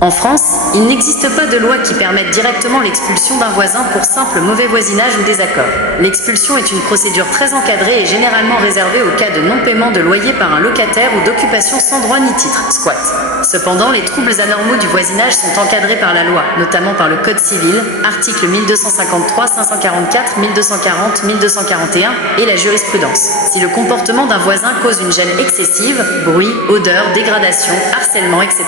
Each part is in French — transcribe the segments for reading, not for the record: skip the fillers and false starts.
En France, il n'existe pas de loi qui permette directement l'expulsion d'un voisin pour simple mauvais voisinage ou désaccord. L'expulsion est une procédure très encadrée et généralement réservée au cas de non-paiement de loyer par un locataire ou d'occupation sans droit ni titre, squat. Cependant, les troubles anormaux du voisinage sont encadrés par la loi, notamment par le Code civil, articles 1253, 544, 1240, 1241 et la jurisprudence. Si le comportement d'un voisin cause une gêne excessive, bruit, odeur, dégradation, harcèlement, etc.,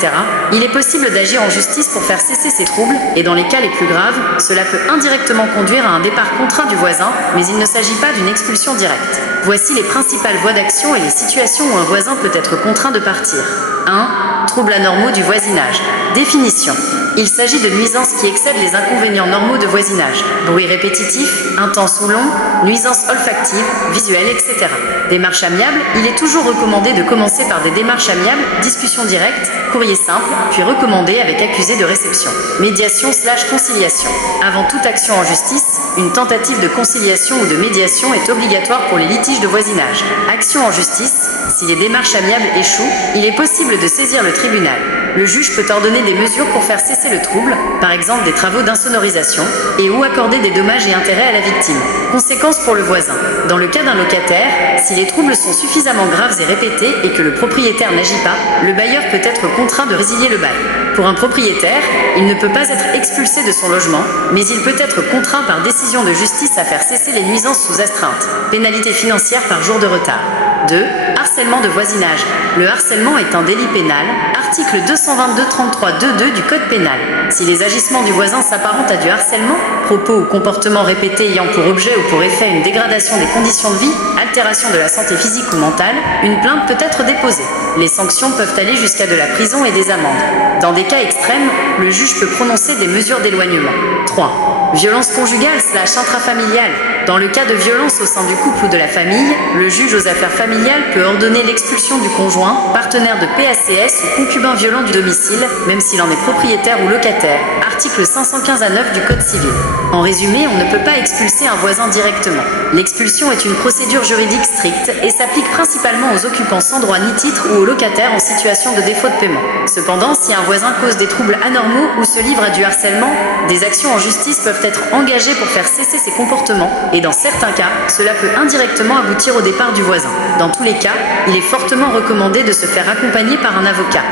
il est possible d'agir en justice pour faire cesser ces troubles, et dans les cas les plus graves, cela peut indirectement conduire à un départ contraint du voisin, mais il ne s'agit pas d'une expulsion directe. Voici les principales voies d'action et les situations où un voisin peut être contraint de partir. 1. Troubles anormaux du voisinage. Définition. Il s'agit de nuisances qui excèdent les inconvénients normaux de voisinage. Bruit répétitif, intense ou long, nuisances olfactives, visuelles, etc. Démarche amiable. Il est toujours recommandé de commencer par des démarches amiables, discussion directe, courrier simple, puis recommandé avec accusé de réception. Médiation/conciliation. Avant toute action en justice, une tentative de conciliation ou de médiation est obligatoire pour les litiges de voisinage. Action en justice. Si les démarches amiables échouent, il est possible de saisir le tribunal. Le juge peut ordonner des mesures pour faire cesser le trouble, par exemple des travaux d'insonorisation, et ou accorder des dommages et intérêts à la victime. Conséquences pour le voisin. Dans le cas d'un locataire, si les troubles sont suffisamment graves et répétés et que le propriétaire n'agit pas, le bailleur peut être contraint de résilier le bail. Pour un propriétaire, il ne peut pas être expulsé de son logement, mais il peut être contraint par décision de justice à faire cesser les nuisances sous astreinte. Pénalité financière par jour de retard. 2. Harcèlement de voisinage. Le harcèlement est un délit pénal, article 222-33-2-2 du Code pénal. Si les agissements du voisin s'apparentent à du harcèlement, propos ou comportements répétés ayant pour objet ou pour effet une dégradation des conditions de vie, altération de la santé physique ou mentale, une plainte peut être déposée. Les sanctions peuvent aller jusqu'à de la prison et des amendes. Dans des cas extrêmes, le juge peut prononcer des mesures d'éloignement. 3. Violence conjugale/intrafamiliale. Dans le cas de violence au sein du couple ou de la famille, le juge aux affaires familiales peut ordonner l'expulsion du conjoint, partenaire de PACS ou concubin violent du domicile, même s'il en est propriétaire ou locataire. Article 515 à 9 du Code civil. En résumé, on ne peut pas expulser un voisin directement. L'expulsion est une procédure juridique stricte et s'applique principalement aux occupants sans droit ni titre ou aux locataires en situation de défaut de paiement. Cependant, si un voisin cause des troubles anormaux ou se livre à du harcèlement, des actions en justice peuvent être engagées pour faire cesser ces comportements et dans certains cas, cela peut indirectement aboutir au départ du voisin. Dans tous les cas, il est fortement recommandé de se faire accompagner par un avocat.